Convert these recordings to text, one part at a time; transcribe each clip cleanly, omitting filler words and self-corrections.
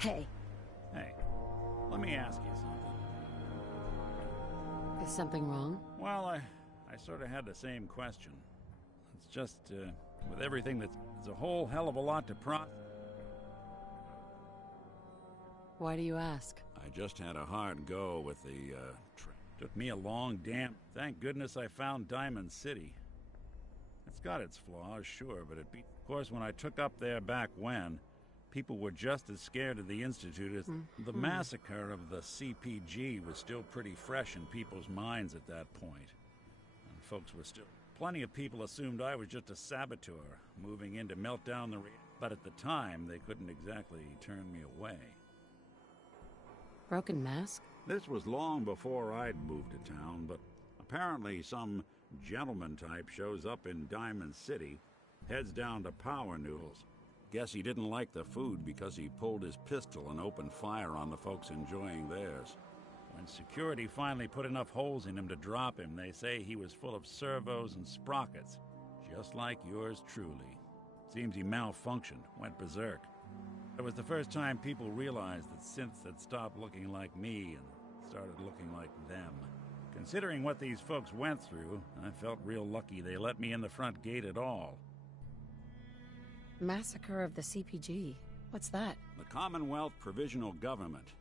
Hey. Hey, let me ask you something. Is something wrong? Well, I sort of had the same question. It's just, with everything there's a whole hell of a lot to process. Why do you ask? I just had a hard go with the, Took me a long damn... Thank goodness I found Diamond City. It's got its flaws, sure, but it beat... Of course, when I took up there back when, people were just as scared of the Institute as... The massacre of the CPG was still pretty fresh in people's minds at that point. And folks were still... Plenty of people assumed I was just a saboteur, moving in to melt down the... But at the time, they couldn't exactly turn me away. Broken mask? This was long before I'd moved to town, but apparently some gentleman type shows up in Diamond City, heads down to Power Noodles. Guess he didn't like the food because he pulled his pistol and opened fire on the folks enjoying theirs. When security finally put enough holes in him to drop him, they say he was full of servos and sprockets, just like yours truly. Seems he malfunctioned, went berserk. It was the first time people realized that synths had stopped looking like me and started looking like them. Considering what these folks went through, I felt real lucky they let me in the front gate at all. Massacre of the CPG. What's that? The Commonwealth Provisional Government.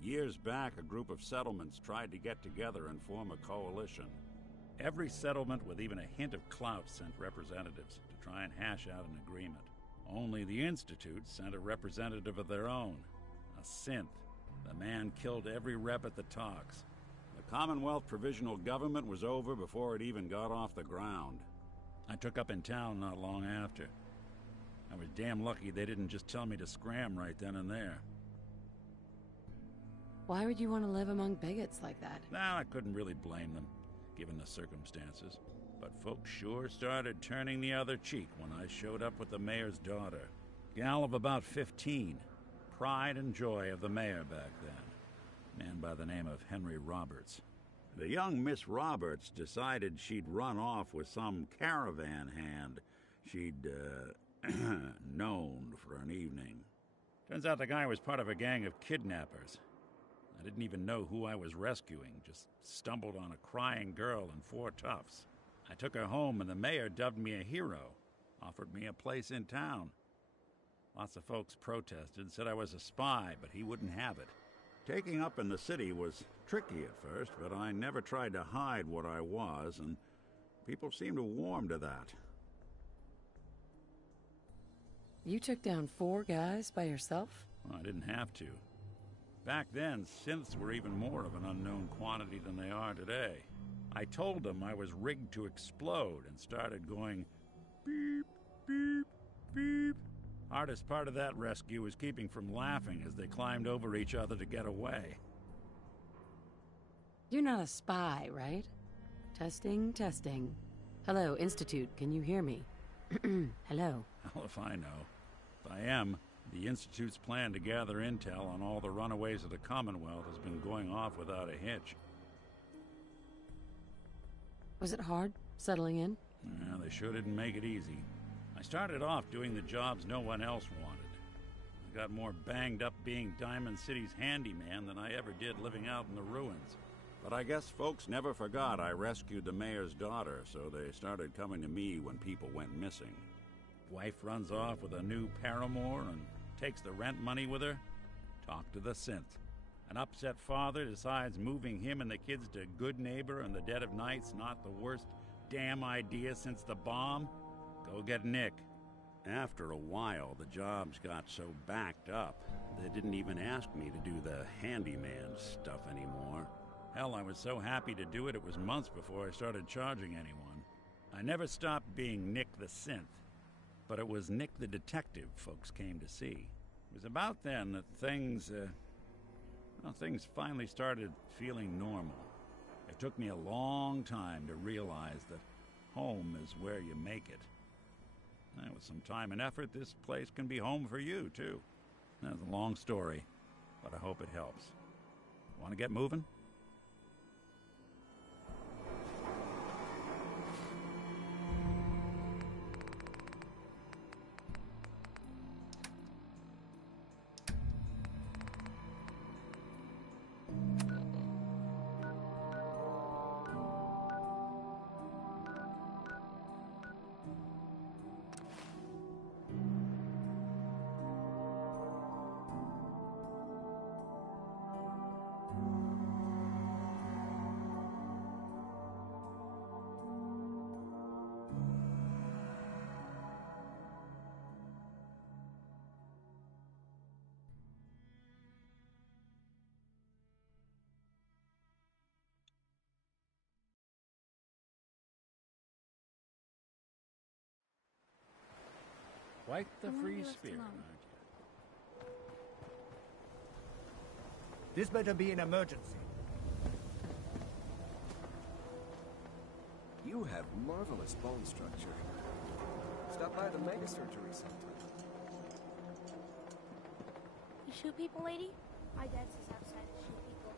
Years back, a group of settlements tried to get together and form a coalition. Every settlement with even a hint of clout sent representatives to try and hash out an agreement. Only the Institute sent a representative of their own, a synth. The man killed every rep at the talks. The Commonwealth Provisional Government was over before it even got off the ground. I took up in town not long after. I was damn lucky they didn't just tell me to scram right then and there. Why would you want to live among bigots like that? Nah, I couldn't really blame them, given the circumstances. But folks sure started turning the other cheek when I showed up with the mayor's daughter. Gal of about 15. Pride and joy of the mayor back then. Man by the name of Henry Roberts. The young Miss Roberts decided she'd run off with some caravan hand she'd, known for an evening. Turns out the guy was part of a gang of kidnappers. I didn't even know who I was rescuing, just stumbled on a crying girl and 4 toughs. I took her home, and the mayor dubbed me a hero, offered me a place in town. Lots of folks protested, said I was a spy, but he wouldn't have it. Taking up in the city was tricky at first, but I never tried to hide what I was, and people seemed to warm to that. You took down 4 guys by yourself? Well, I didn't have to. Back then, synths were even more of an unknown quantity than they are today. I told them I was rigged to explode and started going beep, beep, beep. Hardest part of that rescue was keeping from laughing as they climbed over each other to get away. You're not a spy, right? Testing, testing. Hello, Institute, can you hear me? Hello. Hell if I know. If I am, the Institute's plan to gather intel on all the runaways of the Commonwealth has been going off without a hitch. Was it hard, settling in? Yeah, they sure didn't make it easy. I started off doing the jobs no one else wanted. I got more banged up being Diamond City's handyman than I ever did living out in the ruins. But I guess folks never forgot I rescued the mayor's daughter, so they started coming to me when people went missing. Wife runs off with a new paramour and takes the rent money with her. Talk to the synth. An upset father decides moving him and the kids to Good Neighbor in the dead of night's not the worst damn idea since the bomb. Go get Nick. After a while, the jobs got so backed up, they didn't even ask me to do the handyman stuff anymore. Hell, I was so happy to do it, it was months before I started charging anyone. I never stopped being Nick the Synth, but it was Nick the Detective folks came to see. It was about then that things finally started feeling normal. It took me a long time to realize that home is where you make it. And with some time and effort, this place can be home for you, too. That's a long story, but I hope it helps. Want to get moving? Like the I wanna free be left spirit, alone. aren't you? This better be an emergency. You have marvelous bone structure. Stop by the mega surgery sometime. You shoot people, lady? My dad says outside to shoot people.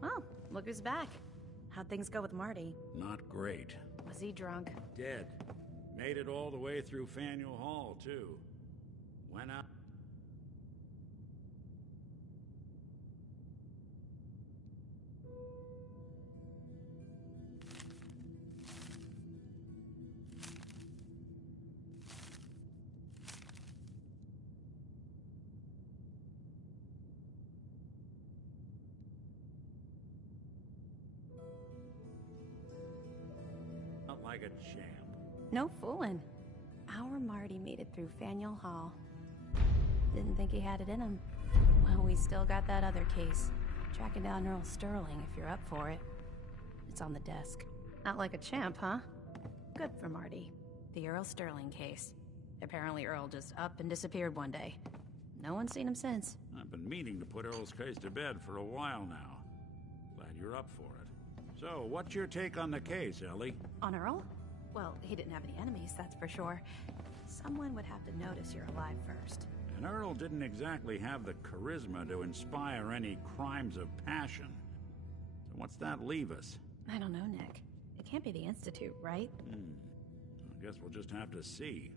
Well, look who's back. How'd things go with Marty? Not great. Was he drunk? Dead. Made it all the way through Faneuil Hall, too. Went out. Like a champ. No fooling. Our Marty made it through Faneuil Hall. Didn't think he had it in him. Well, we still got that other case. Tracking down Earl Sterling, if you're up for it. It's on the desk. Not like a champ, huh? Good for Marty. The Earl Sterling case. Apparently Earl just up and disappeared one day. No one's seen him since. I've been meaning to put Earl's case to bed for a while now. Glad you're up for it. So, what's your take on the case, Ellie? On Earl? Well, he didn't have any enemies, that's for sure. Someone would have to notice you're alive first. And Earl didn't exactly have the charisma to inspire any crimes of passion. So what's that leave us? I don't know, Nick. It can't be the Institute, right? I guess we'll just have to see.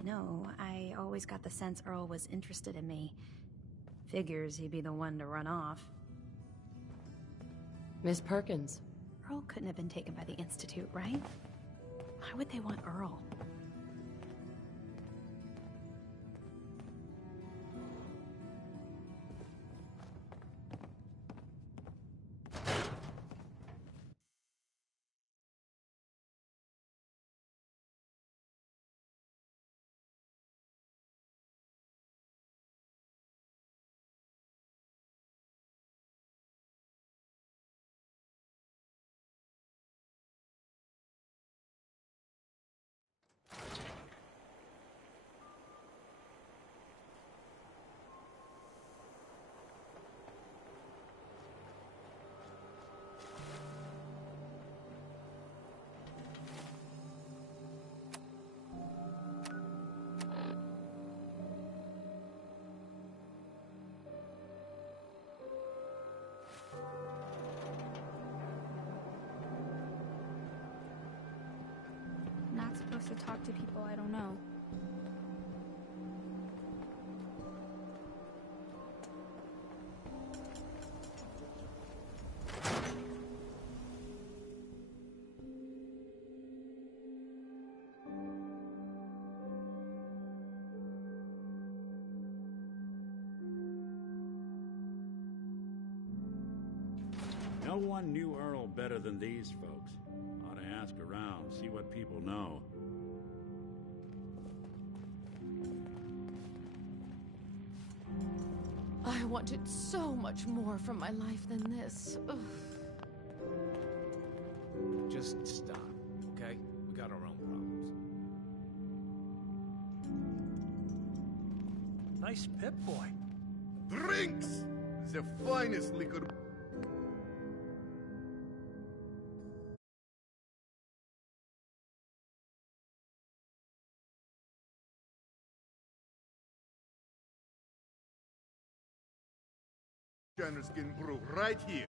You know, I always got the sense Earl was interested in me. Figures he'd be the one to run off. Miss Perkins. Earl couldn't have been taken by the Institute, right? Why would they want Earl? Not supposed to talk to people I don't know. No one knew Earl better than these folks. Ought to ask around, see what people know. I wanted so much more from my life than this. Ugh. Just stop, okay? We got our own problems. Nice Pip-Boy. Drinks! The finest liquor. Skin brew right here.